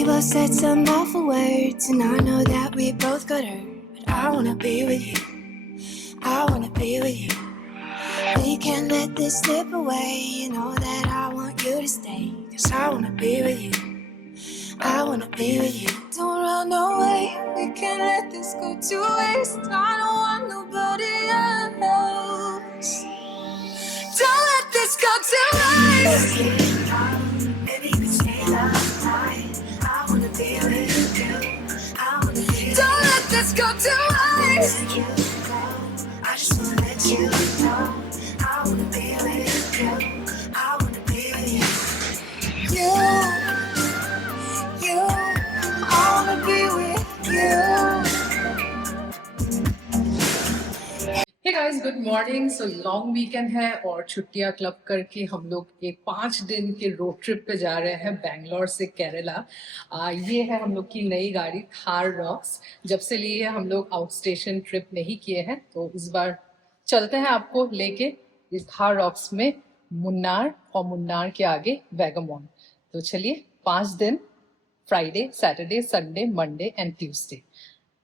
We both said some awful words, and I know that we both got hurt. But I wanna be with you. I wanna be with you. We can't let this slip away. You know that I want you to stay. 'Cause I wanna be with you. I wanna be with you. Don't run away. We can't let this go to waste. I don't want nobody else. Don't let this go to waste. Baby, you can stay last night. I wanna be with you. I wanna be. Don't let this go to waste. I just wanna let you know. I wanna be with you. I wanna be with you. You. I wanna be with you. Hey guys, good morning. So long weekend है और छुट्टियां club करके हम लोग एक 5 दिन के road trip पे जा रहे हैं बैंगलोर से केरला। ये है हम लोग की नई गाड़ी थार रॉक्स। जब से लिए हम लोग आउट स्टेशन ट्रिप नहीं किए हैं, तो इस बार चलते हैं आपको लेके इस थार रॉक्स में मुन्नार और मुन्नार के आगे वैगमोन। तो चलिए 5 दिन, Friday, Saturday, Sunday, Monday and Tuesday,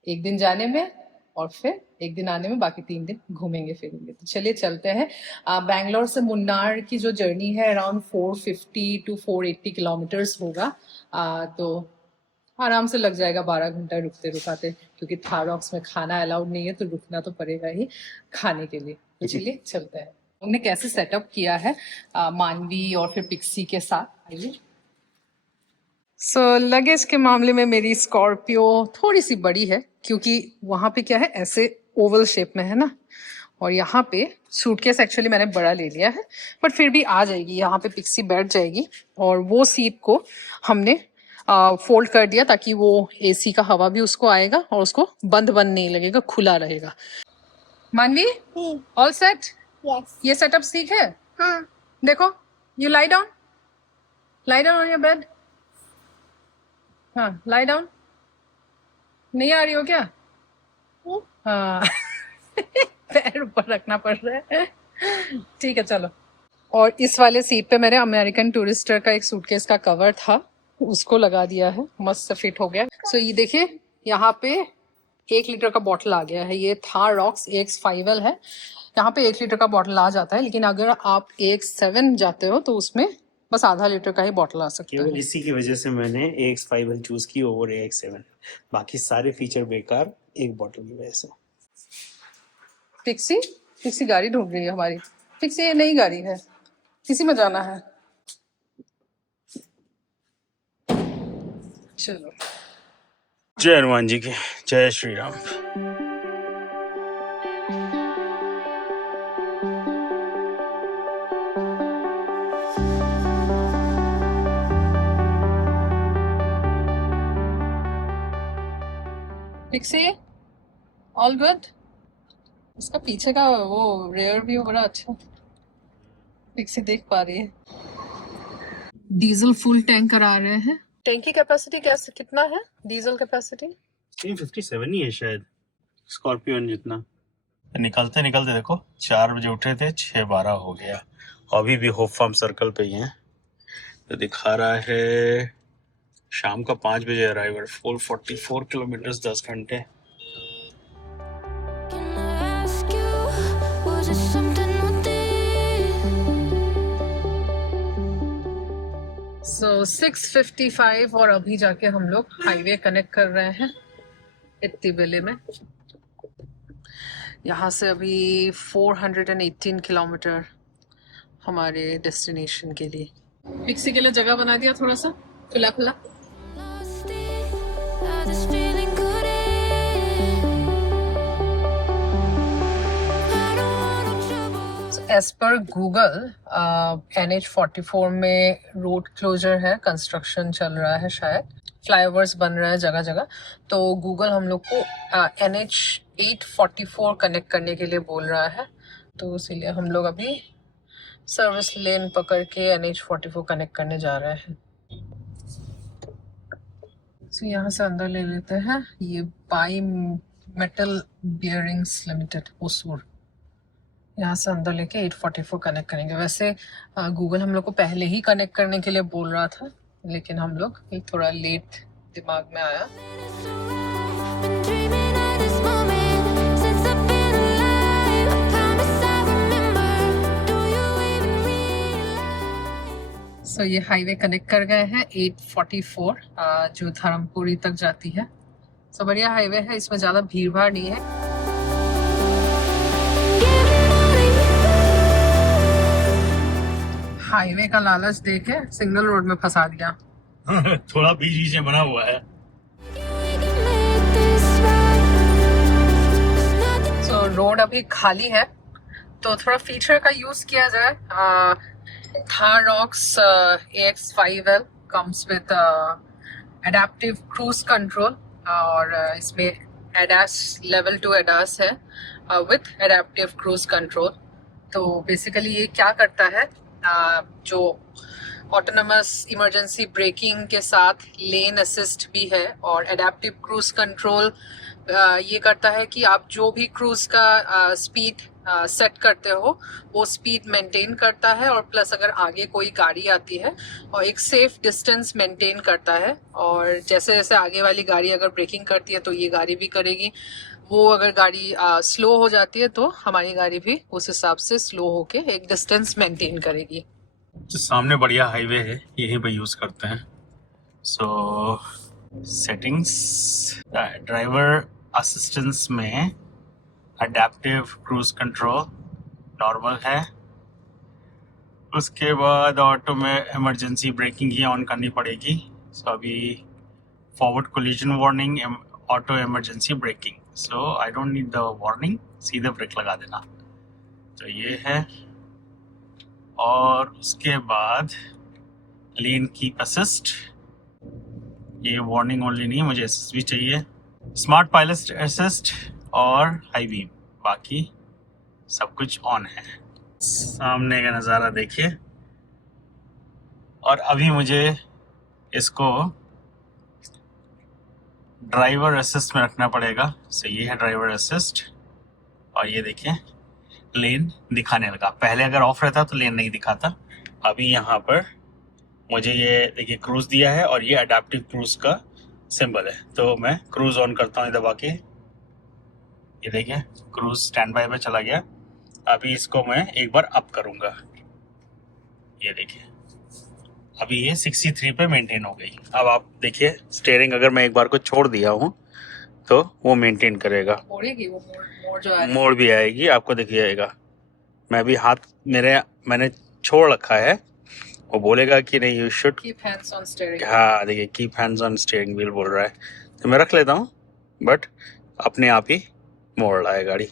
एक दिन जाने में और फिर एक दिन आने में, बाकी 3 दिन घूमेंगे फिरेंगे। तो चलिए चलते हैं। बैंगलोर से मुन्नार की जो जर्नी है अराउंड 450 to 480 किलोमीटर्स होगा। तो आराम से लग जाएगा 12 घंटा रुकते रुकाते, क्योंकि थार रॉक्स में खाना अलाउड नहीं है, तो रुकना तो पड़ेगा ही खाने के लिए। तो चलिए चलते हैं। हमने कैसे सेटअप किया है मानवी और फिर पिक्सी के साथ, आइए। लगेज के मामले में मेरी स्कॉर्पियो थोड़ी सी बड़ी है, क्योंकि वहाँ पे क्या है, ऐसे ओवल शेप में है ना, और यहाँ पे सूटकेस एक्चुअली मैंने बड़ा ले लिया है, बट फिर भी आ जाएगी। यहाँ पे पिक्सी बैठ जाएगी और वो सीट को हमने फोल्ड कर दिया ताकि वो एसी का हवा भी उसको आएगा और उसको बंद नहीं लगेगा, खुला रहेगा। मानवी, ऑल सेट? Yes. ये सेटअप ठीक है? हाँ. देखो, you lie down on your bed. हाँ, लाई डाउन। नहीं आ रही हो क्या? हाँ। पैर ऊपर रखना पड़ रहा है। ठीक है, चलो। और इस वाले सीट पे मेरे अमेरिकन टूरिस्टर का एक सूटकेस का कवर था, उसको लगा दिया है, मस्त से फिट हो गया। सो ये देखिए, यहाँ पे 1 लीटर का बॉटल आ गया है। ये थार रॉक्स AX5L है। यहाँ पे 1 लीटर का बॉटल आ जाता है, लेकिन अगर आप AX7 जाते हो तो उसमें बस आधा लीटर का ही बॉटल आ सकता है। केवल इसी की वजह से मैंने AX5L चूज की ओवर AX7। बाकी सारे फीचर बेकार, एक बॉटल की वजह से। पिक्सी गाड़ी ढूंढ रही है हमारी। पिक्सी, ये नई गाड़ी है, किसी में जाना है। चलो। जय हनुमान जी की जय Shri Ram. Pixie, all good? इसका पीछे का वो रेयर व्यू बड़ा अच्छा, पिक्सी देख पा रही है। डीजल फुल टैंक करा रहे हैं। टैंक की कैपेसिटी कैसे, कितना है डीजल कैपेसिटी? 357 ही है शायद, स्कॉर्पियन जितना। निकलते निकलते देखो, 4 बजे उठे थे, 6:12 हो गया। अभी भी होप फार्म सर्कल पे ही हैं। तो दिखा रहा है शाम का 5 बजे अराइवल, 444 किलोमीटर, 10 घंटे। Can I ask you, was it something within? सो 6:55 और अभी जाके हम लोग हाईवे कनेक्ट कर रहे हैं इत्तीबेले में। यहाँ से अभी 418 किलोमीटर हमारे डेस्टिनेशन के लिए। पिक्सी के लिए जगह बना दिया थोड़ा सा खुला खुला। Lost it, how this feeling could end. I don't want no trouble. As per Google NH44 में रोड क्लोजर है, कंस्ट्रक्शन चल रहा है, शायद फ्लाईओवर्स बन रहा है जगह जगह। तो गूगल हम लोग को NH844 कनेक्ट करने के लिए बोल रहा है, तो इसीलिए हम लोग अभी सर्विस लेन पकड़ के NH44 कनेक्ट करने जा रहे हैं। तो यहाँ से अंदर ले लेते हैं। ये बाई मेटल बियरिंग्स लिमिटेड ओसूर, यहाँ से अंदर लेके 844 कनेक्ट करेंगे। वैसे गूगल हम लोग को पहले ही कनेक्ट करने के लिए बोल रहा था, लेकिन हम लोग थोड़ा लेट दिमाग में आया। Been dreaming of this moment since I've been alive. I promise I remember. Do you even realize? सो ये हाईवे कनेक्ट कर गए हैं 844 जो धर्मपुरी तक जाती है। सो बढ़िया हाईवे है, इसमें ज़्यादा भीड़ भाड़ नहीं है। हाईवे का लालच देके सिंगल रोड में फंसा दिया। थोड़ा बीच बीच में बना हुआ है। सो रोड अभी खाली है तो थोड़ा फीचर का यूज किया जाए। Thar rocks AX5L comes with adaptive cruise control और इसमें ADAS level 2 ADAS है with adaptive cruise control। तो बेसिकली ये क्या करता है, जो ऑटोनमस इमरजेंसी ब्रेकिंग के साथ लेन असिस्ट भी है और एडेप्टिव क्रूज कंट्रोल ये करता है कि आप जो भी क्रूज का स्पीड सेट करते हो वो स्पीड मेंटेन करता है और प्लस अगर आगे कोई गाड़ी आती है और एक सेफ डिस्टेंस मेंटेन करता है। और जैसे जैसे आगे वाली गाड़ी अगर ब्रेकिंग करती है तो ये गाड़ी भी करेगी, वो अगर गाड़ी स्लो हो जाती है तो हमारी गाड़ी भी उस हिसाब से स्लो होके एक डिस्टेंस मेंटेन करेगी। जो सामने बढ़िया हाईवे है यहीं पे यूज करते हैं। सो सेटिंग्स, ड्राइवर असिस्टेंस में अडेप्टिव क्रूज कंट्रोल नॉर्मल है। उसके बाद ऑटो में इमरजेंसी ब्रेकिंग ही ऑन करनी पड़ेगी। सो अभी forward collision warning, auto emergency breaking. So I don't need the warning, सीधे ब्रेक लगा देना। तो ये है। और उसके बाद लेन कीप असिस्ट, ये वार्निंग ओनली नहीं, मुझे असिस्ट भी चाहिए। स्मार्ट पायलट असिस्ट और हाई बीम, बाकी सब कुछ ऑन है। सामने का नज़ारा देखिए। और अभी मुझे इसको ड्राइवर असिस्ट में रखना पड़ेगा। सो ये है ड्राइवर असिस्ट और ये देखिए लेन दिखाने लगा। पहले अगर ऑफ रहता तो लेन नहीं दिखाता। अभी यहाँ पर मुझे ये देखिए क्रूज दिया है और ये अडेप्टिव क्रूज का सिंबल है। तो मैं क्रूज ऑन करता हूँ दबा के, ये देखिए क्रूज स्टैंड बाय पे चला गया। अभी इसको मैं एक बार अप करूँगा, ये देखिए अभी ये 63 पे मेंटेन हो गई। अब आप देखिए स्टीयरिंग अगर मैं एक बार को छोड़ दिया हूँ तो वो मेंटेन करेगा। मोड़ेगी वो, मोड़ जो है मोड़ भी आएगी, आपको दिखिएगा। मैं भी हाथ मैंने छोड़ रखा है, वो बोलेगा कि नहीं you should keep hands on steering. हाँ देखिए keep hands on steering wheel बोल रहा है, तो मैं रख लेता हूँ बट अपने आप ही मोड़ रहा है गाड़ी,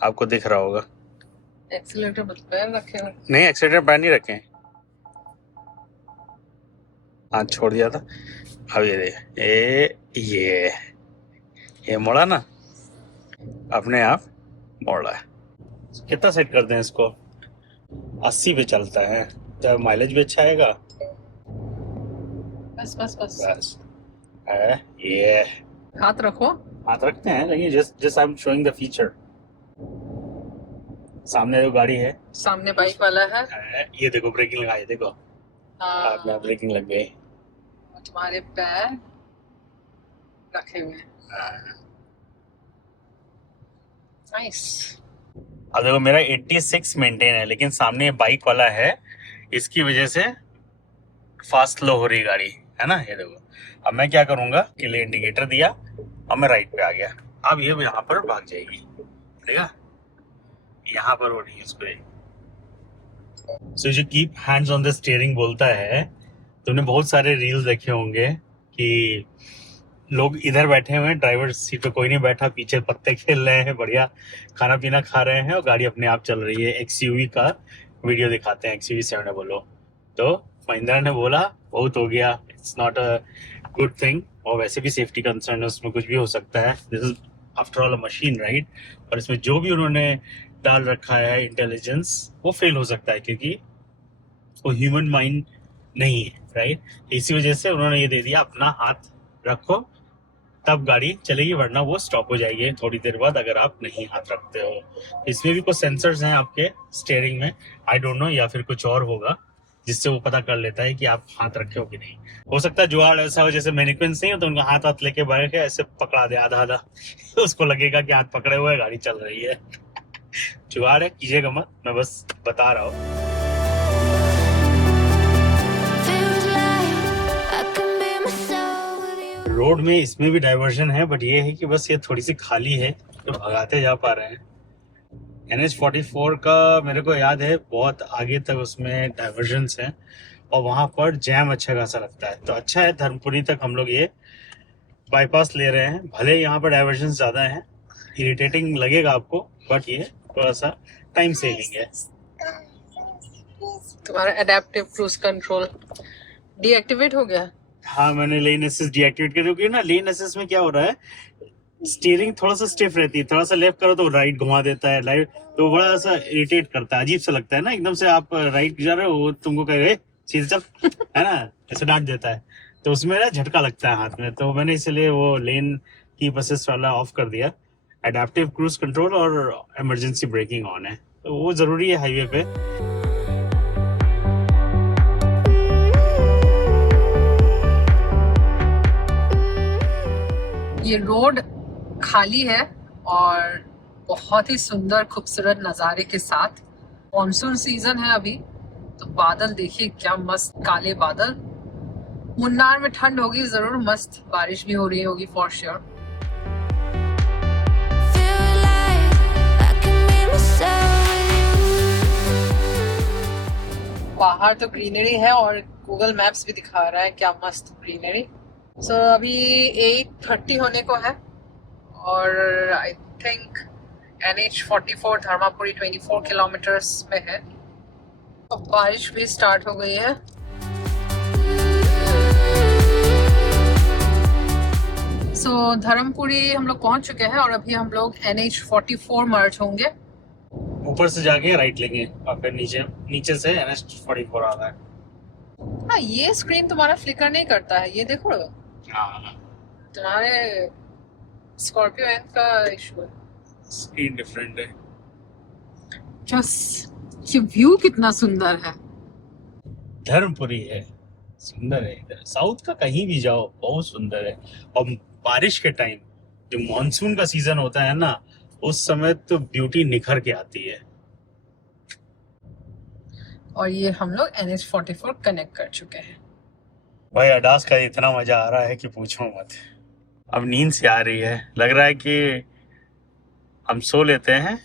आपको दिख रहा होगा। एक्सीलरेटर पैर रखे हैं? नहीं एक्सीलरेटर पैर नहीं रखे, हाथ छोड़ दिया था। अब ये देख ये मोड़ा ना, अपने आप मोड़ रहा है। कितना सेट करते हैं इसको? 80 पे चलता है, जब माइलेज भी अच्छा आएगा। बस बस बस बस ये हाथ रखो। हाथ रखते हैं लेकिन just I am showing the feature. सामने जो गाड़ी है, सामने बाइक वाला है, ये देखो ब्रेकिंग लगाई, देखो हाँ, ब्रेकिंग लग गई। तुम्हारे पैर रखे हुए हैं। नाइस। अब देखो मेरा 86 मेंटेन है लेकिन सामने बाइक वाला है, इसकी वजह से फास्ट स्लो हो रही गाड़ी है ना। ये देखो अब मैं क्या करूंगा कि ले इंडिकेटर दिया और मैं राइट पे आ गया। अब ये यहाँ पर भाग जाएगी, देखा यहाँ पर हो रही है इसको। सो जो keep hands on the steering बोलता है, तुमने बहुत सारे रील्स देखे होंगे कि लोग इधर बैठे हुए हैं, ड्राइवर सीट पे कोई नहीं बैठा, पीछे पत्ते खेल रहे हैं, बढ़िया खाना पीना खा रहे हैं और गाड़ी अपने आप चल रही है। XUV का वीडियो दिखाते हैं, XUV 7 बोलो तो महिंद्रा ने बोला बहुत हो गया, it's not a good thing. और वैसे भी सेफ्टी कंसर्न है, उसमें कुछ भी हो सकता है। This is after all a machine right. और इसमें जो भी उन्होंने डाल रखा है इंटेलिजेंस, वो फेल हो सकता है क्योंकि वो ह्यूमन माइंड नहीं है राइट। इसी वजह से उन्होंने ये दे दिया अपना हाथ रखो तब गाड़ी चलेगी, वरना वो स्टॉप हो जाएगी थोड़ी देर बाद अगर आप नहीं हाथ रखते हो। इसमें भी कुछ सेंसर्स हैं आपके स्टीयरिंग में, आई डोंट नो या फिर कुछ और होगा, जिससे वो पता कर लेता है कि आप हाथ रखे हो कि नहीं। हो सकता है जुगाड़ ऐसा हो जैसे मैनिक्विन्स नहीं हो तो उनका हाथ हाथ लेके बैठ के ऐसे पकड़ा दे आधा आधा उसको लगेगा कि हाथ पकड़े हुए गाड़ी चल रही है। जुगाड़ है, कीजिएगा मत, मैं बस बता रहा हूँ। रोड में इसमें भी डाइवर्जन है, बट ये है कि बस ये थोड़ी सी खाली है तो भगाते जा पा रहे हैं। NH44 का मेरे को याद है बहुत आगे तक उसमें डाइवर्जन्स हैं और वहाँ पर जैम अच्छा खासा लगता है। तो अच्छा है धर्मपुरी तक हम लोग ये बाईपास ले रहे हैं। भले यहाँ पर डाइवर्जन्स ज़्यादा हैं, इरिटेटिंग लगेगा आपको, बट ये थोड़ा सा टाइम सेविंग है। तुम्हारा एडेप्टिव क्रूज कंट्रोल डीएक्टिवेट हो गया? हाँ, मैंने लेन असिस्ट डीएक्टिवेट कर, क्योंकि ना लेन असिस्ट में क्या हो रहा है, स्टीयरिंग थोड़ा सा स्टिफ रहती है, थोड़ा सा लेफ्ट करो तो राइट घुमा देता है, राइट तो बड़ा सा इरिटेट करता है, अजीब सा लगता है ना। एकदम से आप राइट जा रहे हो, वो तुमको कहे सीधे चल है ना, ऐसे डांट देता है, तो उसमें ना झटका लगता है हाथ में। तो मैंने इसलिए वो लेन की असिस्ट वाला ऑफ कर दिया। एडेप्टिव क्रूज कंट्रोल और इमरजेंसी ब्रेकिंग ऑन है, तो वो जरूरी है हाईवे पे। ये रोड खाली है और बहुत ही सुंदर खूबसूरत नज़ारे के साथ। मॉनसून सीजन है अभी, तो बादल देखिए क्या मस्त काले बादल। मुन्नार में ठंड होगी जरूर, मस्त बारिश भी हो रही होगी फॉर श्योर। बाहर तो ग्रीनरी है और गूगल मैप्स भी दिखा रहा है क्या मस्त ग्रीनरी। सो अभी 8:30 होने को है और I think NH44 Dharmapuri 24 kilometres में है। तो बारिश भी स्टार्ट हो गई है। सो धर्मपुरी हम लोग पहुंच चुके हैं और अभी हम लोग NH44 मर्ज होंगे। ऊपर से जाके राइट लेंगे और फिर नीचे से NH44 आ रहा है। हाँ, ये स्क्रीन तुम्हारा फ्लिकर नहीं करता है, ये देखो। हाँ, तुम्हारे स्कॉर्पियो एन का इशू है, स्क्रीन डिफरेंट है। बस ये व्यू कितना सुंदर है। धर्मपुरी है, सुंदर है। इधर साउथ का कहीं भी जाओ बहुत सुंदर है। और बारिश के टाइम जो मॉनसून का सीजन होता है ना, उस समय तो ब्यूटी निखर के आती है। और ये हम लोग NH44 कनेक्ट कर चुके हैं। भाई अडास का इतना मजा आ रहा है कि पूछो मत। अब नींद से आ रही है, लग रहा है कि हम सो लेते हैं,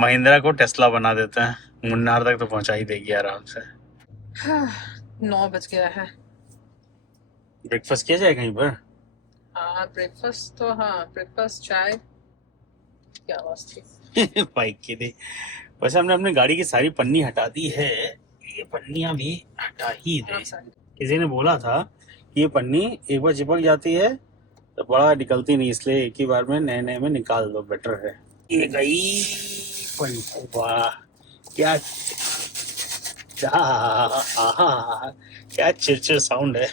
महिंद्रा को टेस्ला बना देते हैं, मुन्नार तक तो पहुंचा ही देगी आराम से। 9 बज गया है। ब्रेकफास्ट किया जाए कहीं पर? हाँ ब्रेकफास्ट तो, हाँ ब्रेकफास्ट चाय क्या आवाज थी बाइक के लिए। वैसे हमने अपनी गाड़ी की सारी पन्नी हटा दी है, ये पन्नियां भी हटा ही दे। किसी ने बोला था कि ये पन्नी एक बार चिपक जाती है तो बड़ा निकलती नहीं, इसलिए एक ही बार में नए में निकाल दो, बेटर है। ये गई पन्नी, वाह क्या क्या चिरचिर साउंड है।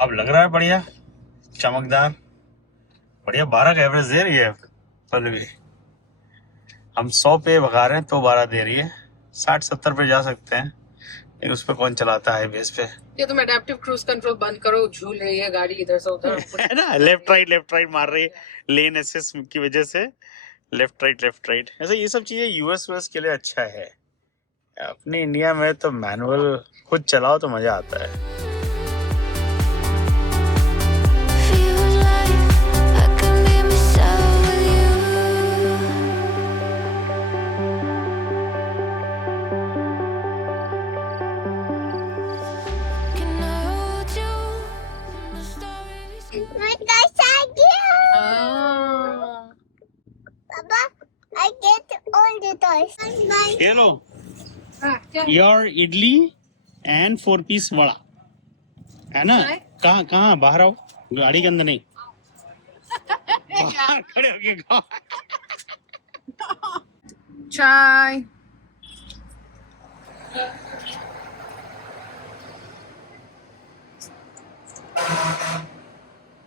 अब लग रहा है बढ़िया चमकदार, बढ़िया 12 का एवरेज दे रही है पल्लवी। हम 100 पे भगा रहे हैं तो 12 दे रही है। 60-70 पे जा सकते हैं, लेकिन उस पर कौन चलाता है बेस पे। ये तुम एडेप्टिव क्रूज कंट्रोल बंद करो, झूल रही है गाड़ी इधर से उधर है ना, लेफ्ट राइट मार रही है लेन असिस्ट की वजह से। लेफ्ट राइट ऐसे ये सब चीजें यूएस के लिए अच्छा है। अपने इंडिया में तो मैनुअल खुद चलाओ तो मजा आता है। ये लो your idli and 4 piece vada, है ना। कहाँ बाहर आओ, गाड़ी के अंदर नहीं, बाहर खड़े होके खाओ। चाय।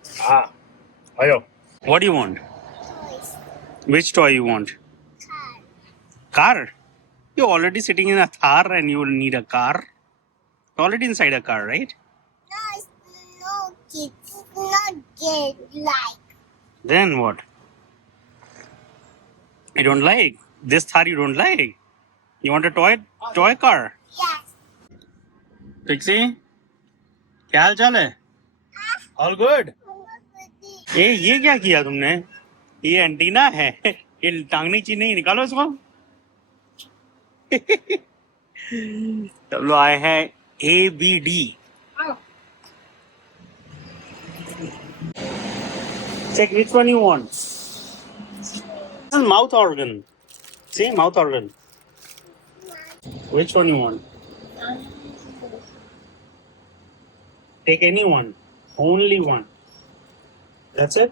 हाँ आयो। What do you want? Which toy you want? Car. You're already sitting in a Thar and you need a car. Already inside a car, right? No, it's no kids. It's not gay like. Then what? You don't like this Thar? You don't like? You want a toy car? Yes. Pixie, क्या हाल चाल है? All good. ये क्या किया तुमने? ये antenna है, ये टांगनी चीज नहीं, निकालो इसको। तब लोग आए हैं ABD। Check which one you want. This is mouth organ. See, mouth organ. Which one you want? Take any one. Only one. That's it?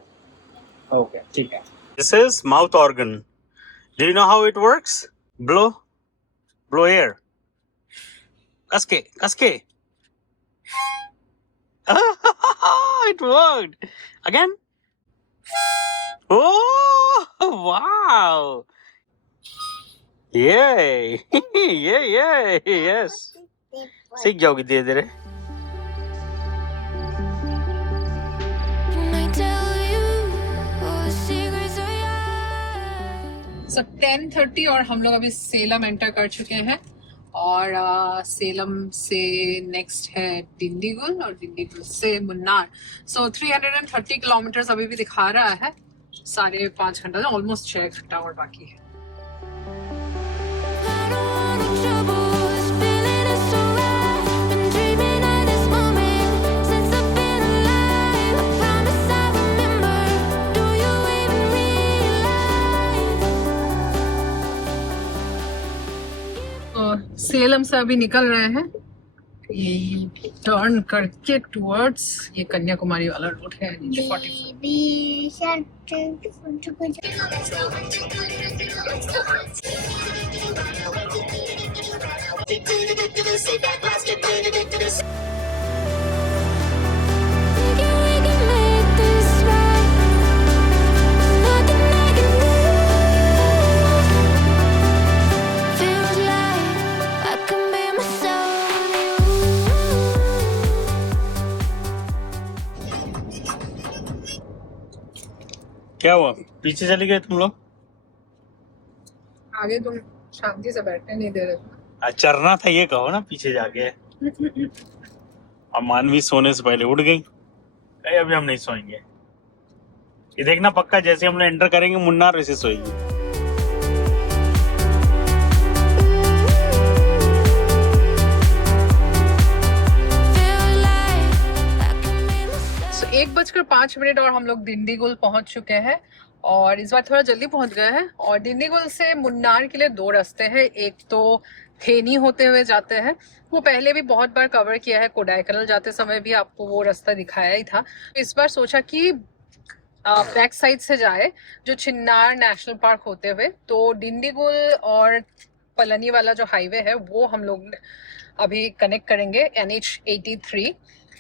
Okay, ठीक है. This is mouth organ. Do you know how it works? Blow air. Kaske. It worked. Again. Oh, wow. Yay. Yay. Yes. सीख जाओगी धीरे धीरे. So 10:30 और हम लोग अभी सेलम एंटर कर चुके हैं और सेलम से नेक्स्ट है डिंडीगुल और डिंडीगुल से मुन्नार. सो 330 किलोमीटर अभी भी दिखा रहा है. 5.5 घंटा, ऑलमोस्ट 6 घंटा और बाकी है. सेलम से अभी निकल रहे हैं, ये टर्न करके टुवर्ड्स ये कन्याकुमारी वाला रूट है. नीचे 44. क्या हुआ? पीछे चले गए तुम लोग? आगे तुम शांति से बैठने नहीं दे रहे थे. चरना था ये कहो ना पीछे जाके. अब मानवी सोने से पहले उठ गई. अभी हम नहीं सोएंगे. ये देखना पक्का जैसे हम लोग एंटर करेंगे मुन्नार वैसे सोएगी. So 1:05 और हम लोग डिंडीगुल पहुंच चुके हैं और इस बार थोड़ा जल्दी पहुंच गए हैं. और डिंडीगुल से मुन्नार के लिए 2 रास्ते हैं. एक तो थेनी होते हुए जाते हैं, वो पहले भी बहुत बार कवर किया है. कोडाईकनाल जाते समय भी आपको वो रास्ता दिखाया ही था. इस बार सोचा कि बैक साइड से जाए जो चिन्नार नेशनल पार्क होते हुए. तो डिंडीगुल और पलनी वाला जो हाईवे है वो हम लोग अभी कनेक्ट करेंगे NH83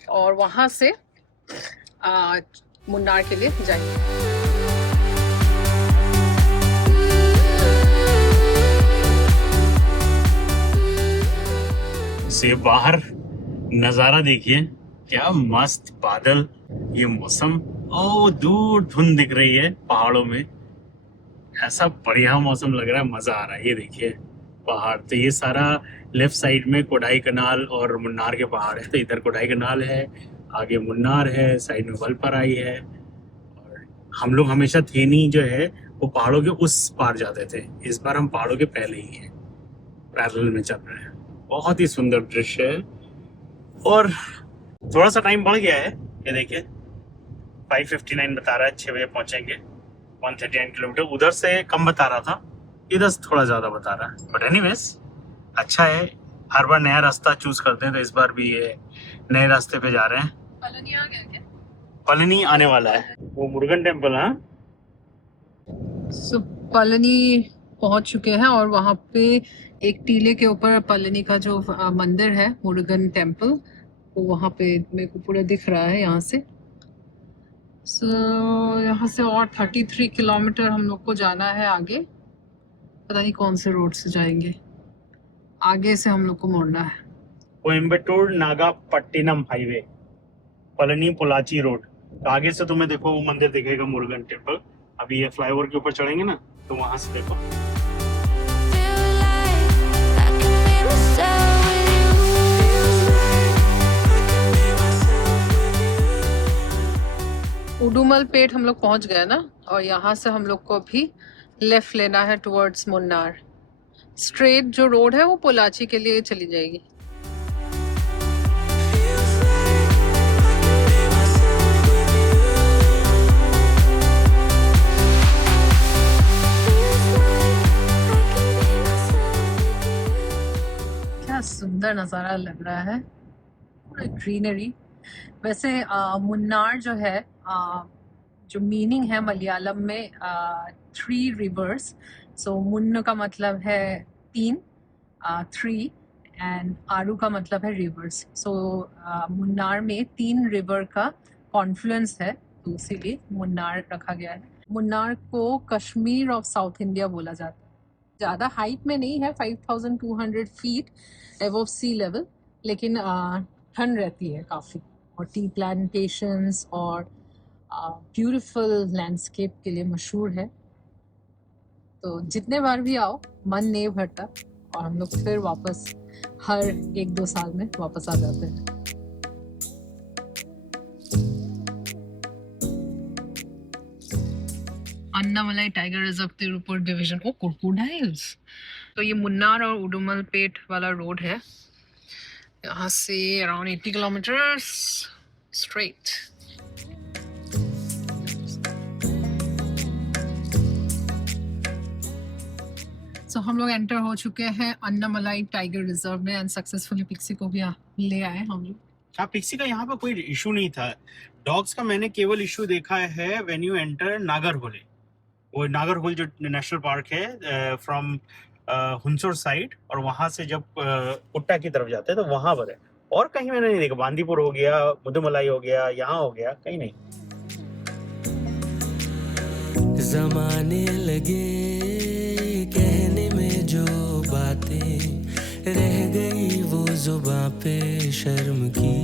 और वहां से मुन्नार के लिए जाएंगे. से बाहर नजारा देखिए, क्या मस्त बादल, ये मौसम. ओ दूर धुंध दिख रही है पहाड़ों में. ऐसा बढ़िया मौसम लग रहा है, मजा आ रहा है. ये देखिए पहाड़. तो ये सारा लेफ्ट साइड में कोडाईकनाल और मुन्नार के पहाड़ है. तो इधर कोडाईकनाल है, आगे मुन्नार है, साइड में वलपराई है. और हम लोग हमेशा थेनी जो है वो पहाड़ों के उस पार जाते थे. इस बार हम पहाड़ों के पहले ही हैं, पैरेलल में चल रहे हैं. बहुत ही सुंदर दृश्य है. और थोड़ा सा टाइम बढ़ गया है. ये देखिए 5:59 बता रहा है, 6 बजे पहुंचेंगे. 139 किलोमीटर. उधर से कम बता रहा था, इधर से थोड़ा ज्यादा बता रहा है. बट एनीवेज अच्छा है, हर बार नया रास्ता चूज करते हैं. तो इस बार भी ये नए रास्ते पे जा रहे हैं. पलनी आ गया क्या? पलनी आने वाला है, वो मुरुगन टेम्पल. हाँ, सो पलनी पहुंच चुके हैं और वहां पे एक टीले के ऊपर पलनी का जो मंदिर है मुरुगन टेम्पल, वो वहां पे मेरे को पूरा दिख रहा है यहाँ से. सो यहाँ से और 33 किलोमीटर हम लोग को जाना है आगे. पता नहीं कौन से रोड से जाएंगे, आगे से हम लोग को मुड़ना है. Coimbatore Nagapattinam highway, Palani Pollachi road. तो आगे से तुम्हें देखो वो मंदिर दिखेगा, मुरुगन टेम्पल। अभी ये फ्लाईओवर के ऊपर चढ़ेंगे ना, तो वहां से देखो। उडुमल पेट हम लोग पहुंच गए ना, और यहाँ से हम लोग को अभी लेफ्ट लेना है टुवर्ड्स मुन्नार। स्ट्रेट जो रोड है वो पोलाची के लिए चली जाएगी। क्या सुंदर नज़ारा लग रहा है, पूरा ग्रीनरी। वैसे मुन्नार जो है, जो मीनिंग है मलयालम में, 3 रिवर्स। सो मुन्न का मतलब है 3, 3, एंड आरू का मतलब है रिवर्स। सो मुन्नार में 3 रिवर का कॉन्फ्लुएंस है, तो इसीलिए मुन्नार रखा गया है। मुन्नार को कश्मीर ऑफ साउथ इंडिया बोला जाता है। ज़्यादा हाइट में नहीं है, 5200 फीट एबव सी लेवल, लेकिन ठंड रहती है काफ़ी, और टी प्लांटेशंस और ब्यूटीफुल लैंडस्केप के लिए मशहूर है। तो जितने बार भी आओ मन नहीं भरता, और हम लोग फिर वापस हर 1-2 साल में वापस आ जाते हैं। Annamalai tiger reserve Tiruppur division, oh crocodiles. तो ये मुन्नार और उडुमल पेट वाला रोड है, यहाँ से अराउंड 80 किलोमीटर्स स्ट्रेट। सो हम लोग एंटर हो चुके हैं अन्नामलाई टाइगर रिजर्व में, एंड सक्सेसफुली पिक्सी को भी ले आए हम लोग। हाँ, पिक्सी का यहाँ पर कोई इशू नहीं था। डॉग्स का मैंने केवल इशू देखा है व्हेन यू एंटर नागरहोल। वो नागरहोल जो नेशनल पार्क है फ्रॉम हुंसुर साइड, और वहां से जब कुट्टा की तरफ जाते हैं तो वहां पर है। और कहीं मैंने नहीं देखा। बांदीपुर हो गया, मुदुमलाई हो गया, यहाँ हो गया, कहीं नहीं। ज़माने लगे कहने में जो बातें, रह गई वो जुबां पे शर्म की।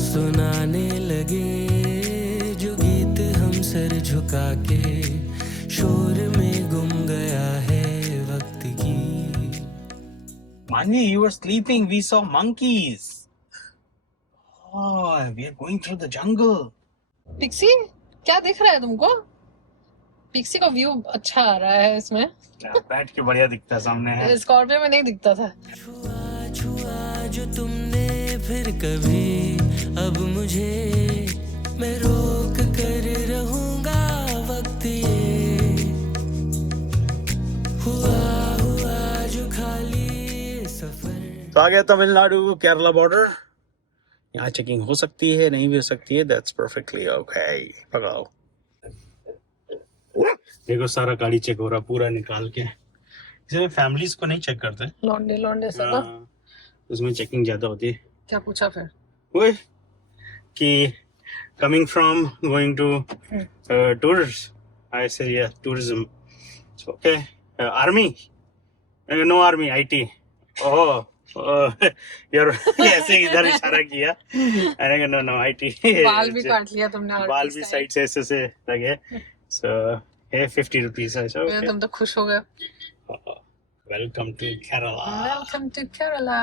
सुनाने लगे जो गीत हम सर झुका के, शोर में गुम गया है वक्त की। Mani, you were sleeping. We saw monkeys. Oh, we are going through the jungle. Pixie, क्या दिख रहा है तुमको? पिक्सी का व्यू अच्छा आ रहा है इसमें। बैठ के बढ़िया दिखता है सामने है। स्कॉर्पियो में नहीं दिखता था। छुआ छुआ जो तुमने फिर कभी, अब मुझे मैं रोक कर रहूंगा वक्त ये। हुआ हुआ जो खाली सफर। तो आ गया तमिलनाडु केरला बॉर्डर। यहाँ चेकिंग हो सकती है, नहीं भी हो सकती है, दैट्स परफेक्टली ओके। पकड़ाओ। देखो सारा गाड़ी चेक हो रहा, पूरा निकाल के। इसमें फैमिलीज को नहीं चेक करते, लौंडे से ना। उसमें चेकिंग ज्यादा होती है। क्या पूछा फिर? वो कि coming from going to tourist, I say या tourism, okay. Army, no army, IT। Oh यार ऐसे इधर इशारा किया। No no IT। बाल भी काट लिया तुमने। बाल भी साइड से ऐसे से लगे। सो ये 50 रुपीस है। सो तुम तो खुश हो गए। Welcome to Kerala. Welcome to Kerala.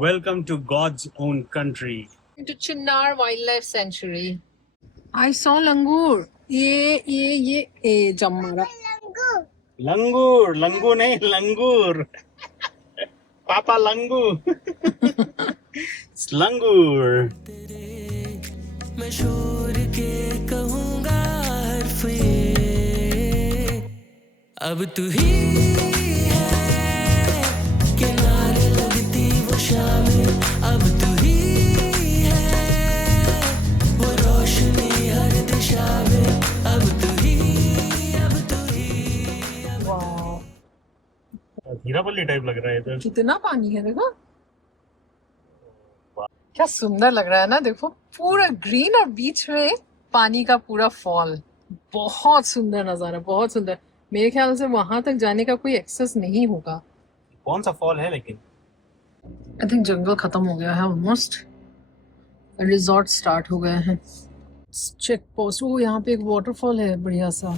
Welcome to God's own country. To Chinnar wildlife sanctuary. I saw langur. ये जम मारा। लंगूर, लंगू नहीं, लंगूर। पापा लंगू। लंगूर। मैं शोर के कहूँगा हर्फ ये, अब तू ही है। किनारे लगती वो शामें, अब तू ही है। वो रोशनी हर दिशा में, अब तू ही, अब तू ही। वाह, हीरापल्ली टाइप लग रहा है इधर। कितना पानी है देखो। क्या सुंदर लग रहा है ना, देखो पूरा ग्रीन और बीच में पानी का पूरा फॉल। बहुत सुंदर नजारा, बहुत सुंदर। मेरे ख्याल से वहां तक जाने का कोई एक्सेस नहीं होगा। कौन सा फॉल है लेकिन? आई थिंक जंगल खत्म हो गया है ऑलमोस्ट, रिजॉर्ट स्टार्ट हो गए हैं। चेक पोस्ट, वो यहाँ पे एक वाटरफॉल है बढ़िया सा।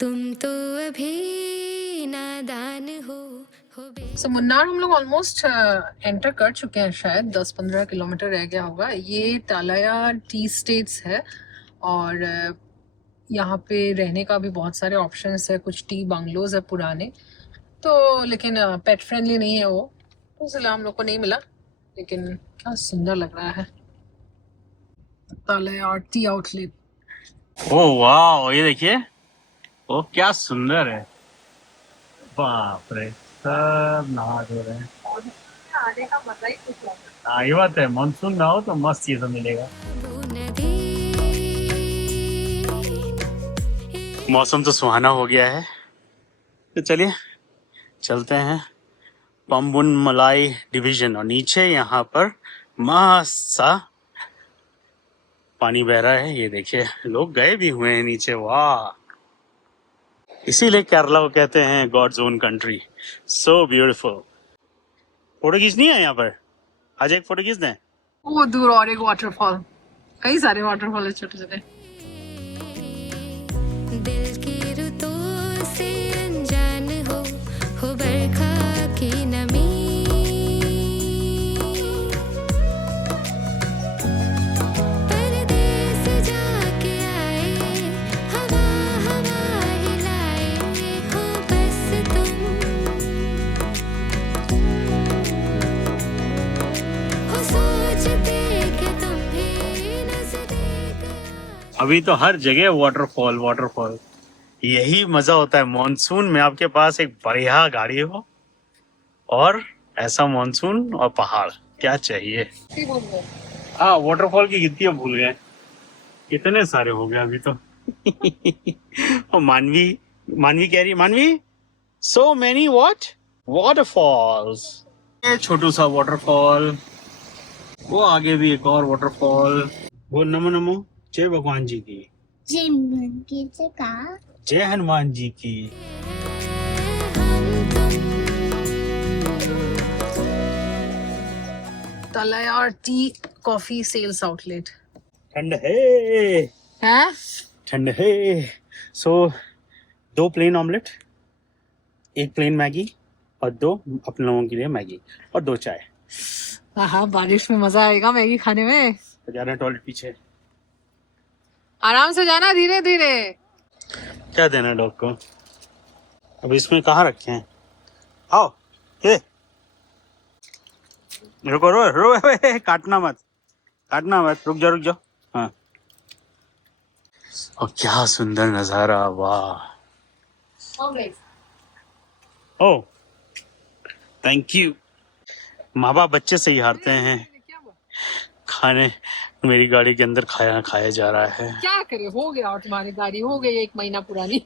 तुम तो अभी नादान हो सो मुन्नार हम लोग ऑलमोस्ट एंटर कर चुके हैं, शायद 10-15 किलोमीटर रह गया होगा। ये तालाया टी स्टेट्स है और यहाँ पे रहने का भी बहुत सारे ऑप्शंस है। कुछ टी बंगलोज है पुराने, तो लेकिन पेट फ्रेंडली नहीं है वो, तो इसलिए हम लोग को नहीं मिला। लेकिन क्या सुंदर लग रहा है तालाया टी आउटलेट। ओह वाह, ये देखिए, ओ क्या सुंदर है, बाप रे, सब नहा धो रहे हैं। आने का मजा ही कुछ है। हाँ ये बात है, मानसून ना हो तो मस्त ये सब मिलेगा। मौसम तो सुहाना हो गया है, तो चलिए चलते हैं पंबुन मलाई डिवीजन। और नीचे यहाँ पर मस्त सा पानी बह रहा है, ये देखिए, लोग गए भी हुए हैं नीचे। वाह, इसीलिए केरला को कहते हैं god's own country, so beautiful. Photo खींचनी है यहाँ पर, आज एक फोटो खींच दें। वो दूर और एक वाटरफॉल, कई सारे वाटरफॉल है छोटे छोटे। दिल की रुतों से अनजान हो बरखा की नमी, परदेस जाके आए, हवा हवा हिलाए हो बस तुम, हो सोचते कि तुम भी नजदीक। अभी तो हर जगह वाटरफॉल वाटरफॉल, यही मजा होता है मॉनसून में। आपके पास एक बढ़िया गाड़ी हो और ऐसा मॉनसून और पहाड़, क्या चाहिए। हाँ, वाटरफॉल की गिनती अब भूल गए, कितने सारे हो गए अभी तो। और मानवी मानवी कह रही, मानवी सो मेनी व्हाट वाटरफॉल्स। ये छोटू सा वाटरफॉल, वो आगे भी एक और वाटरफॉल। वो नमो नमो, जय भगवान जी की, जय हनुमान जी की। तालाया टी कॉफी सेल्स आउटलेट ठंड है, है। ठंड है। सो 2 प्लेन ऑमलेट, 1 प्लेन मैगी और 2 अपने लोगों के लिए मैगी और 2 चाय। हाँ, बारिश में मजा आएगा मैगी खाने में। जा रहे हैं टॉयलेट पीछे, आराम से जाना, धीरे धीरे। क्या देना डॉग को। अब इसमें कहाँ रखे हैं, आओ ये रुको, रो रो काटना मत, काटना मत, रुक जाओ। हाँ, और क्या सुंदर नजारा, वाह। ओ थैंक यू। माँ बाप बच्चे से ही हारते हैं, खाने मेरी गाड़ी के अंदर खाया जा रहा है। क्या करे, हो गया और तुम्हारी गाड़ी हो गई 1 महीना पुरानी।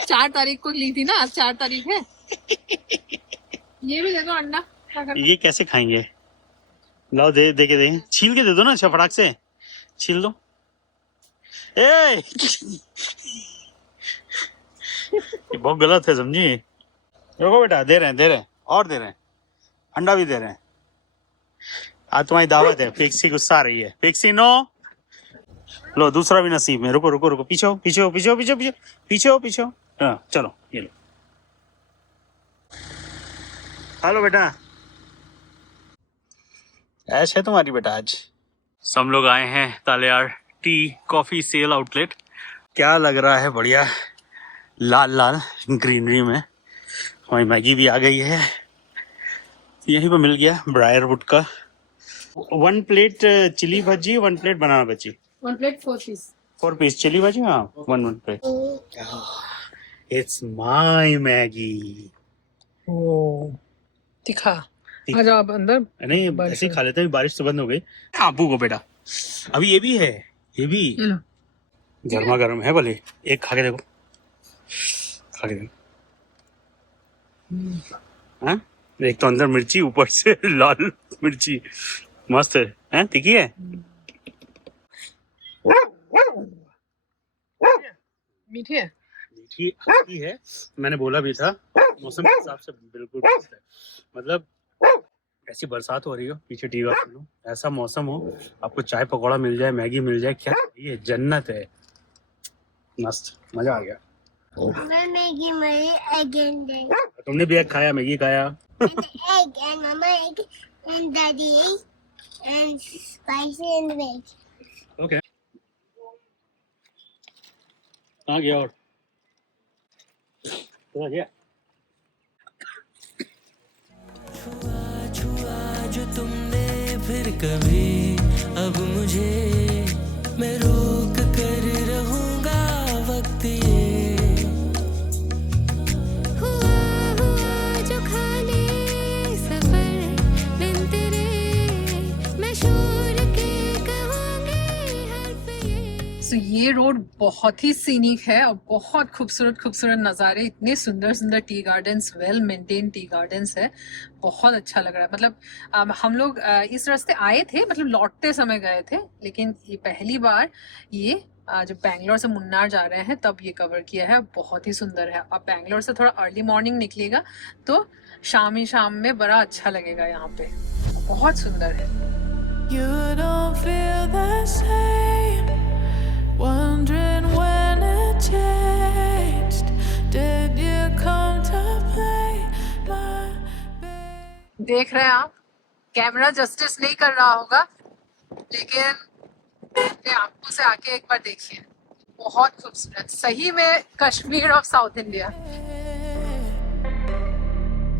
4 तारीख को ली थी ना, आज 4 तारीख है। ये भी दे दो अंडा, क्या करना? ये कैसे खाएंगे, लाओ दे के दे, छील के दे दो ना, अच्छा फटाक से छील दो। ए ये बहुत गलत है, समझी। रुको बेटा, दे रहे हैं और दे रहे हैं, अंडा भी दे रहे हैं। आज तुम्हारी दावत है। पिक्सी गुस्सा आ रही है, पिक्सी नो। लो दूसरा भी नसीब में, रुको, पीछे हो। हाँ चलो, ये लो। हेलो बेटा, ऐश है तुम्हारी बेटा आज। सब लोग आए हैं तालेयार टी कॉफी सेल आउटलेट। क्या लग रहा है, बढ़िया लाल ग्रीनरी में। हमारी मैगी भी आ गई है, यहीं पर मिल गया ब्रायरवुड का। 1 plate chilli bhaji, 1 plate banana bhaji, 1 plate 4 piece chilli bhaji. हाँ 1 plate. It's my Maggi. Oh तीखा। आ जाओ अब अंदर। नहीं ऐसे ही खा लेते हैं, बारिश तो बंद हो गई। आबू को बेटा, अभी ये भी है, ये भी गर्मा गर्म है। भले एक खा के देखो, हाँ, एक तो अंदर मिर्ची, ऊपर से लाल मिर्ची, मस्त है। हैं, तीखी है? मीठी है। मीठी आती है, मैंने बोला भी था। मौसम के हिसाब से बिल्कुल मस्त है। मतलब ऐसी बरसात हो रही हो, पीछे टी गार्डन हो, ऐसा मौसम हो, आपको चाय पकौड़ा मिल जाए, मैगी मिल जाए, क्या ये जन्नत है। मस्त, मजा आ गया। मैं मैगी मेरी एग एंड तुमने भी एग खाया, मैगी खाया? egg and mama egg and daddy egg and spicy and veg. Okay. आ गया और आ गया। छुआ जो तुमने फिर कभी अब मुझे, मैं रोक कर रहूंगा वक्त ये। हुआ हुआ जो खाने सफर बिन तेरे, मैं शोर के कहूँगी हर्फ ये। सो ये रोड बहुत ही सीनिक है और बहुत खूबसूरत खूबसूरत नज़ारे, इतने सुंदर सुंदर tea gardens, well maintain tea gardens है। बहुत अच्छा लग रहा है। मतलब हम लोग इस रास्ते आए थे, मतलब लौटते समय गए थे, लेकिन ये पहली बार ये जब बैंगलोर से मुन्नार जा रहे हैं तब ये कवर किया है। बहुत ही सुंदर है। आप बैंगलोर से थोड़ा अर्ली मॉर्निंग निकलेगा तो शाम ही शाम में बड़ा अच्छा लगेगा यहाँ पे। बहुत सुंदर है। You don't feel the same, wondering when it changed. Did you come to play my baby? देख रहे हैं आप, कैमरा जस्टिस नहीं कर रहा होगा, लेकिन ये आंखों से आके एक बार देखिए। बहुत खूबसूरत, सही में Kashmir of south India.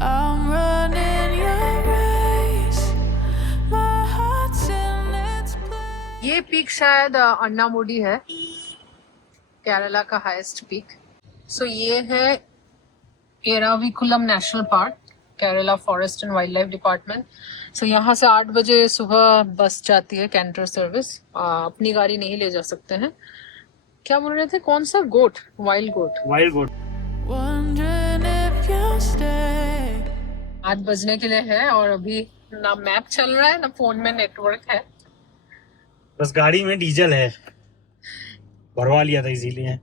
I'm running your race, my heart's in its place. ये पीक शायद अन्नामुडी है, केरला का हाईएस्ट पीक। सो ये है Eravikulam national park, Kerala forest and wildlife department. So यहाँ से 8 बजे सुबह बस जाती है, कैंटर सर्विस। अपनी गाड़ी नहीं ले जा सकते हैं। क्या बोल रहे थे, कौन सा goat? Wild goat. Wild goat. Wondering if you'll stay. 8 बजने के लिए है और अभी ना मैप चल रहा है ना फोन में नेटवर्क है। बस गाड़ी में डीजल है, भरवा लिया था इसीलिए।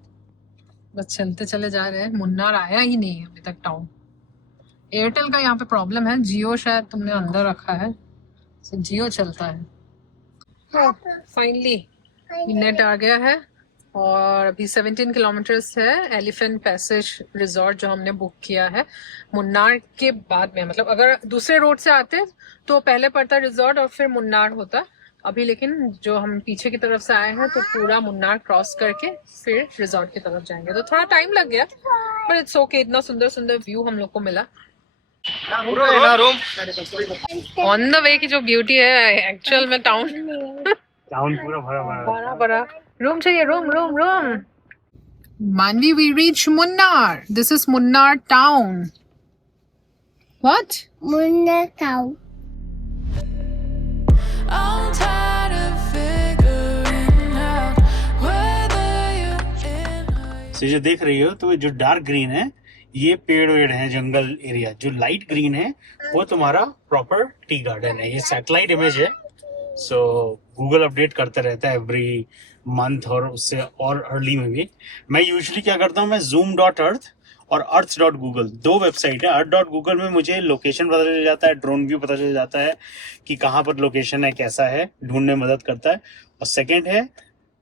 बस चलते चले जा रहे हैं। मुन्नार आया ही नहीं है अभी तक टाउन। एयरटेल का यहाँ पे प्रॉब्लम है, जियो शायद तुमने अंदर रखा है, तो जियो चलता है। फाइनली नेट आ गया है और अभी 17 किलोमीटर्स है एलिफेंट पैसेज रिजॉर्ट जो हमने बुक किया है मुन्नार के बाद में। मतलब अगर दूसरे रोड से आते तो पहले पड़ता रिजॉर्ट और फिर मुन्नार होता। अभी लेकिन जो हम पीछे की तरफ से आए हैं तो पूरा मुन्नार क्रॉस करके फिर रिजॉर्ट की तरफ जाएंगे, तो थोड़ा टाइम लग गया, पर इट्स ओके। इतना सुंदर सुंदर व्यू हम लोग को मिला। ऑन द वे की जो ब्यूटी है, एक्चुअल में टाउन टाउन पूरा भरा भरा। बड़ा रूम चाहिए, room. Manvi, we reach Munnar. This is Munnar town. What? Munna cow. I'm tired of figuring out whether you're in or तो जो देख रही हो, तो जो डार्क ग्रीन है ये पेड़ वेड़ है, जंगल एरिया। जो लाइट ग्रीन है वो तुम्हारा प्रॉपर टी गार्डन है। ये सैटेलाइट इमेज है, सो गूगल अपडेट करता रहता है एवरी मंथ और उससे और अर्ली में भी। मैं यूजुअली क्या करता हूँ, मैं zoom.earth और earth.google 2 वेबसाइट है। earth.google में मुझे लोकेशन पता चल जाता है, ड्रोन व्यू पता चल जाता है कि कहाँ पर लोकेशन है, कैसा है, ढूंढने में मदद करता है। और सेकेंड है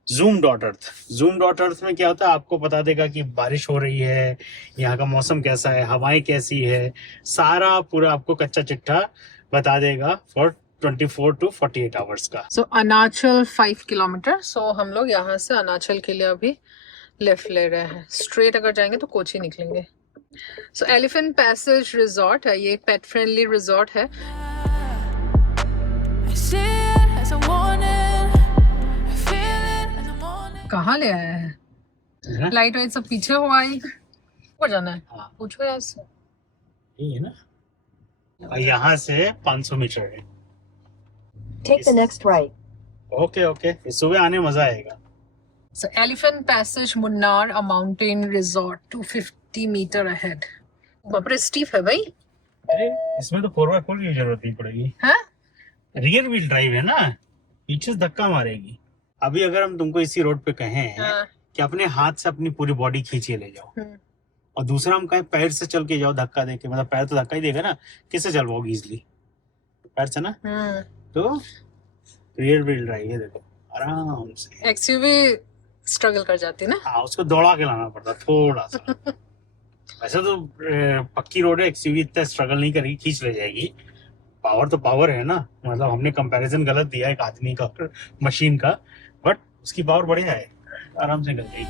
zoom.earth। zoom.earth में क्या होता है, आपको बता देगा कि बारिश हो रही है, यहाँ का मौसम कैसा है, हवाएं कैसी है, सारा पूरा आपको कच्चा चिट्ठा बता देगा फॉर 24 to 48 आवर्स का। सो अरुणाचल 5 किलोमीटर। सो हम लोग यहाँ से अरुणाचल के लिए अभी लेफ्ट ले रहे हैं। स्ट्रेट अगर जाएंगे तो कोची निकलेंगे। सो एलिफेंट पैसेज रिजॉर्ट है, ये पेट फ्रेंडली रिजॉर्ट है। I see it as a warning, I feel it in the morning. कहाँ ले आया है? हाँ? लाइट वाइट सब पीछे हो आई, ऊपर जाना है। हाँ। पूछो यार से। यही है ना, और यहाँ से 500 मीटर है। Take the next right. Okay, सुबह आने मजा आएगा। So Elephant Passage Munnar, a mountain resort 250 meter ahead. बाप रे, स्टीफ है भाई। अरे इसमें तो 4x4 की जरूरत नहीं पड़ेगी। हाँ? रियर व्हील ड्राइव है ना, पीछे से धक्का मारेगी। अभी अगर हम तुमको इसी रोड पे कहें हाँ। कि अपने हाथ से अपनी पूरी बॉडी खींचे ले जाओ, और दूसरा हम कहें पैर से चल के जाओ धक्का देके, मतलब पैर तो धक्का ही देगा ना, किससे चल पाओगे इजिली? पैर से ना। तो रियर व्हील ड्राइव है, देखो आराम से। एक्सयूवी स्ट्रगल कर जाती है ना। हाँ, उसको दौड़ा के लाना पड़ता थोड़ा सा। वैसे तो पक्की रोड है, एक्सयूवी इतना स्ट्रगल नहीं करेगी, खींच ले जाएगी। पावर तो पावर है ना, मतलब हमने कंपैरिजन गलत दिया एक आदमी का मशीन का, बट उसकी पावर बढ़िया है, आराम से कर देगी।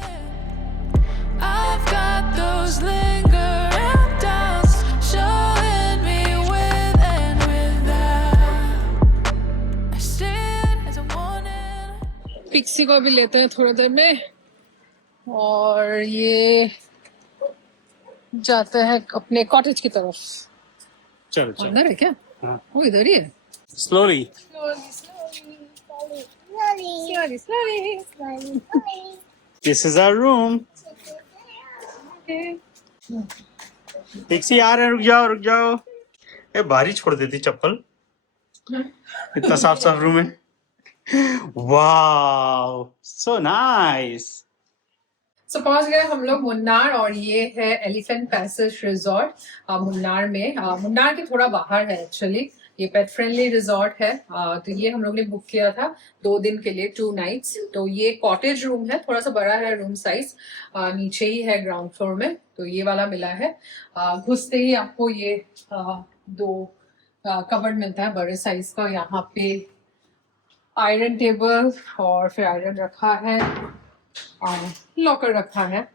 I've got those lingering doubts, showing me with and without. I stand as a warning. पिक्सी को भी लेते हैं थोड़ी देर में, और ये जाते हैं अपने कॉटेज की तरफ। चलो चलो, अंदर है क्या? हाँ। वो इधर ही है। Slowly. This is our room. Pixie आ रहे हैं, रुक जाओ रुक जाओ। ए, बाहर ही छोड़ देती चप्पल, इतना साफ साफ रूम है। Wow, so nice. सो पहुंच गए हम लोग मुन्नार, और ये है एलिफेंट पैसेज रिजॉर्ट मुन्नार में। मुन्नार के थोड़ा बाहर है एक्चुअली। ये पेट फ्रेंडली रिजॉर्ट है। तो ये हम लोग ने बुक किया था 2 दिन के लिए, 2 नाइट्स। तो ये कॉटेज रूम है, थोड़ा सा बड़ा है रूम साइज, नीचे ही है ग्राउंड फ्लोर में। तो ये वाला मिला है। घुसते ही आपको ये 2 कबर्ड मिलता है बड़े साइज का। यहाँ पे आयरन टेबल, और फिर आयरन रखा है, लॉकर रखा है,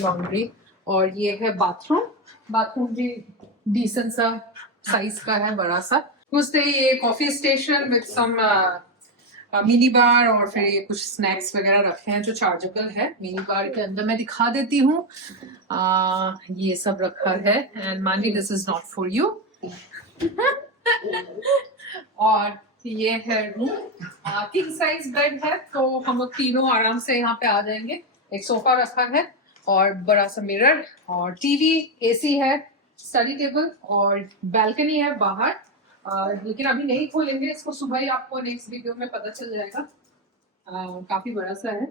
लॉन्ड्री, और ये है बाथरूम। बाथरूम भी डिसेंट सा साइज का है, बड़ा सा। उससे ये coffee station with some mini bar, और फिर ये कुछ स्नैक्स वगैरह रखे हैं जो चार्जेबल है। मिनी बार के अंदर मैं दिखा देती हूँ, ये सब रखा है। एंड मानी this is not for you. और ये है रूम, किंग साइज बेड है, तो हम लोग तीनों आराम से यहाँ पे आ जाएंगे। एक सोफा रखा है, और बड़ा सा मिरर, और टीवी, एसी है, स्टडी टेबल, और बैल्कनी है बाहर। लेकिन अभी नहीं खोलेंगे इसको, सुबह ही आपको नेक्स्ट वीडियो में पता चल जाएगा। काफी बड़ा सा है।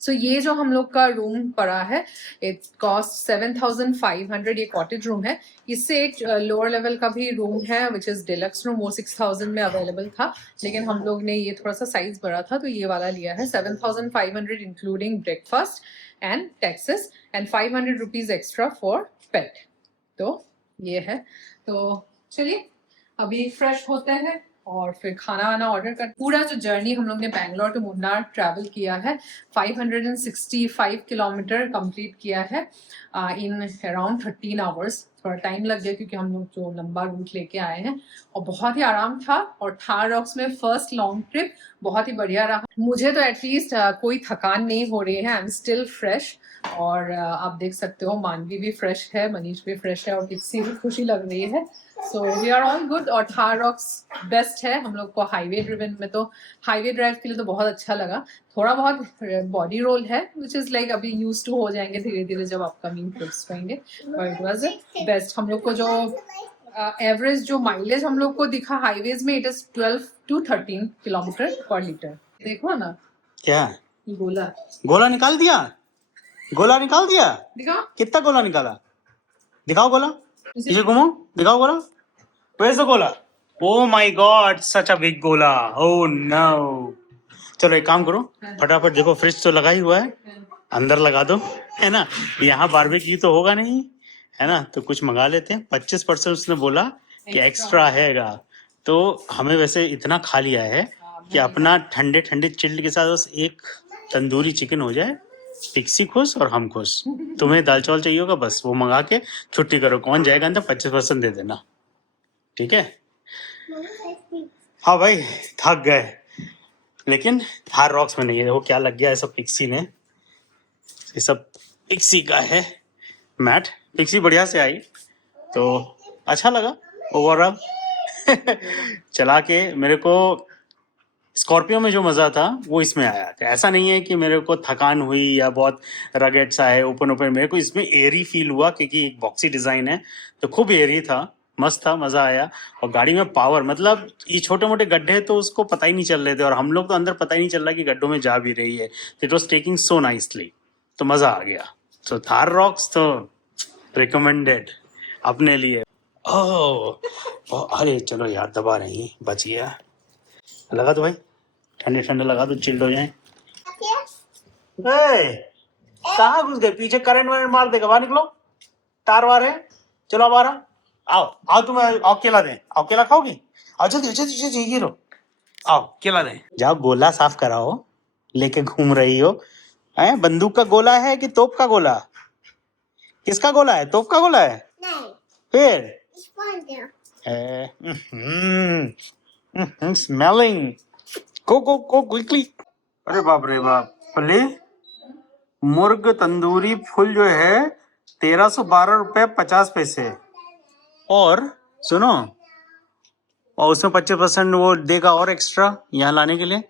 सो ये जो हम लोग का रूम पड़ा है, इट कॉस्ट 7,500। ये कॉटेज रूम है। इससे एक लोअर लेवल का भी रूम है विच इज डिलक्स रूम, वो 6,000 में अवेलेबल था, लेकिन हम लोग ने ये थोड़ा सा साइज बड़ा था तो ये वाला लिया है। 7,500 including breakfast and taxes, and 500 rupees extra for pet. तो ये है। तो चलिए अभी फ्रेश होते हैं और फिर खाना वाना ऑर्डर कर। पूरा जो जर्नी हम लोग ने बैंगलोर टू मुन्नार ट्रैवल किया है, 565 किलोमीटर कंप्लीट किया है इन अराउंड 13 आवर्स। थोड़ा टाइम लग गया क्योंकि हम लोग जो लंबा रूट लेके आए हैं, और बहुत ही आराम था। और थार रॉक्स में फर्स्ट लॉन्ग ट्रिप बहुत ही बढ़िया रहा। मुझे तो एटलीस्ट कोई थकान नहीं हो रही है, आई एम स्टिल फ्रेश। और आप देख सकते हो मानवी भी फ्रेश है, मनीष भी फ्रेश है, और किसी भी खुशी लग रही है। So we are all good. और थार रॉक्स बेस्ट है हम लोग को हाईवे ड्रिवन में, तो हाईवे ड्राइव के लिए तो बहुत अच्छा लगा। थोड़ा बहुत बॉडी रोल है विच इज लाइक अभी यूज टू हो जाएंगे धीरे धीरे जब अपकमिंग ट्रिप्स रहेंगे। But it was best. हम लोग को जो एवरेज जो माइलेज हम लोग को दिखा हाईवेज में, इट इज 12 to 13 किलोमीटर पर लीटर। देखो ना क्या गोला गोला निकाल दिया, गोला निकाल दिया। दिखा कितना गोला निकाला, दिखाओ गोला, इसे घुमाओ, दिखाओ गोला। Where's the गोला? Oh my God, such a big गोला. Oh no. चलो एक काम करो, फटाफट देखो फ्रिज तो लगा ही हुआ है, अंदर लगा दो, है ना। यहाँ बारबेक्यू तो होगा नहीं, है ना, तो कुछ मंगा लेते हैं। 25% उसने बोला कि एक्स्ट्रा हैगा, तो हमें वैसे इतना खा लिया है कि अपना ठंडे ठंडे चिल्ड के साथ बस एक तंदूरी चिकन हो जाए, पिक्सी खुश और हम खुश। तुम्हें दाल चावल चाहिए होगा, बस वो मंगा के छुट्टी करो। कौन जाएगा अंदर, 25% दे देना, ठीक है। हाँ भाई थक गए, लेकिन थार रॉक्स में नहीं है। देखो क्या लग गया है सब पिक्सी ने, ये सब पिक्सी का है मैट। पिक्सी बढ़िया से आई तो अच्छा लगा ओवरऑल। चला के मेरे को स्कॉर्पियो में जो मज़ा था वो इसमें आया। तो ऐसा नहीं है कि मेरे को थकान हुई या बहुत रगेट सा है ओपन ओपन। मेरे को इसमें एयरी फील हुआ क्योंकि एक बॉक्सी डिज़ाइन है तो खूब एयरी था। मस्त था, मजा आया। और गाड़ी में पावर, मतलब ये छोटे मोटे गड्ढे तो उसको पता ही नहीं चल रहे थे, और हम लोग तो अंदर पता ही नहीं चल रहा कि गड्ढों में जा भी रही है। It was taking so nicely, तो मजा आ गया। तो थार रॉक्स तो रिकमेंडेड अपने लिए। अरे चलो यार, दबा रही, बच गया। लगा तो भाई, ठंडे ठंडे लगा तो चिल्ड हो जाए। कहाँ घुस गए? पीछे करंट वरेंट मार देगा, बाहर निकलो। तार वार है, चलो अब आ रहा। आओ आओ, तुम आओ, केला दें। आओ, केला खाओगी? आओ जल्दी जल्दी जल्दी, ये लो, आओ केला दें। जाओ गोला साफ कराओ, लेके घूम रही हो। हैं, बंदूक का गोला है कि तोप का गोला? किसका गोला है? तोप का गोला है? नहीं, फिर स्पॉन्ज स्मेलिंग। go quickly। अरे बाप रे बाप, पले मुर्ग तंदूरी फुल जो है 1312 रुपये 50 पैसे। और सुनो, और उसमें 25% वो देगा और एक्स्ट्रा यहाँ लाने के लिए।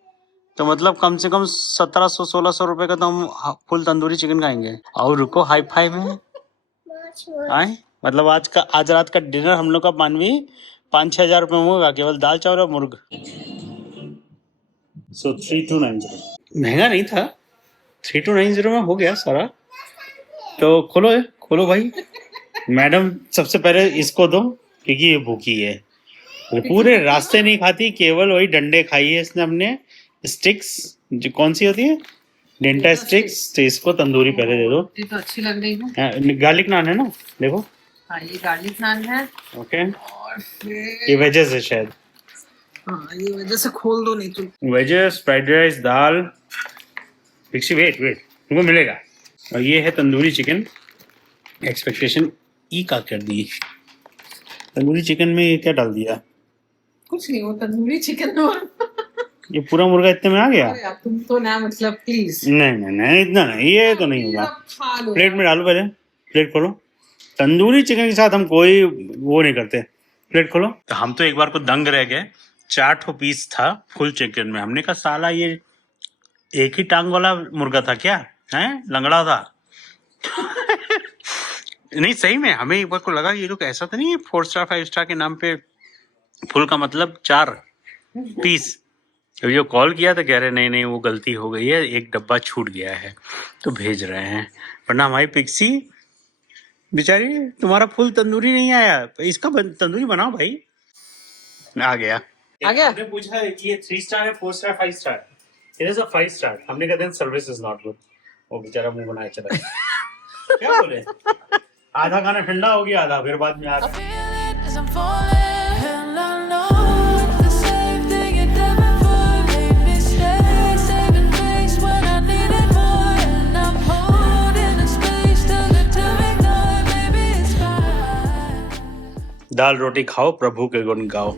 तो मतलब कम से कम 1700-1600 रुपये का तो हम फुल तंदूरी चिकन खाएंगे। और रुको, हाई फाई में आए, मतलब आज रात का डिनर हम लोग का मानवी 5-6 हजार रुपये में होगा, केवल दाल चावल और मुर्ग। सो 3290 महंगा नहीं था, 3290 में हो गया सारा। तो खोलो भाई। मैडम सबसे पहले इसको दो, क्योंकि ये भूखी है। पूरे रास्ते नहीं खाती, केवल वही डंडे खाई है इसने अपने। स्टिक्स जो कौन सी होती है, डेंटा स्टिक्स, तो इसको तंदूरी पहले दे दो। ये तो अच्छी लग रही है। गार्लिक नान है ना, देखो। हाँ, ये गार्लिक नान है। ओके, और फिर ये वेजेस है शायद। हाँ, ये वजह से खोल दो, नहीं तो वेजेस, फ्राइड राइस, दाल। वेट तुमको मिलेगा। और ये है तंदूरी चिकन। एक्सपेक्टेशन ई का कर दी। तंदूरी चिकन में ये क्या डाल दिया? कुछ नहीं, वो तंदूरी चिकन। ये पूरा मुर्गा इतने में आ गया? अरे यार, तुम तो ना, मतलब प्लीज। नहीं, इतना नहीं, ये तो नहीं होगा। खा लो। प्लेट में डालो, पहले प्लेट खोलो। तंदूरी चिकन के साथ हम कोई वो नहीं करते। प्लेट खोलो। तो हम तो एक बार को दंग रह गए। 4 पीस था फुल चिकन में। हमने कहा साला ये एक ही टांग वाला मुर्गा था क्या? है, लंगड़ा था। नहीं सही में, हमें एक बार को लगा ये लोग ऐसा तो नहीं है 4 स्टार 5 स्टार के नाम पे फुल का मतलब 4 पीस। तो जो कॉल किया तो कह रहे नहीं वो गलती हो गई है, एक डब्बा छूट गया है, तो भेज रहे हैं। वरना हमारी पिक्सी बेचारी, तुम्हारा फुल तंदूरी नहीं आया, इसका तंदूरी बनाओ भाई। आ गया। हमने पूछा कि ये 3 स्टार है, 4 star 5 star? It is a 5 star. हमने कहा then service is not good. वो बेचारा मुंह बनाए चला गया। क्या बोले? आधा खाना ठंडा हो गया, आधा फिर बाद में आ रहा। दाल रोटी खाओ, प्रभु के गुण गाओ।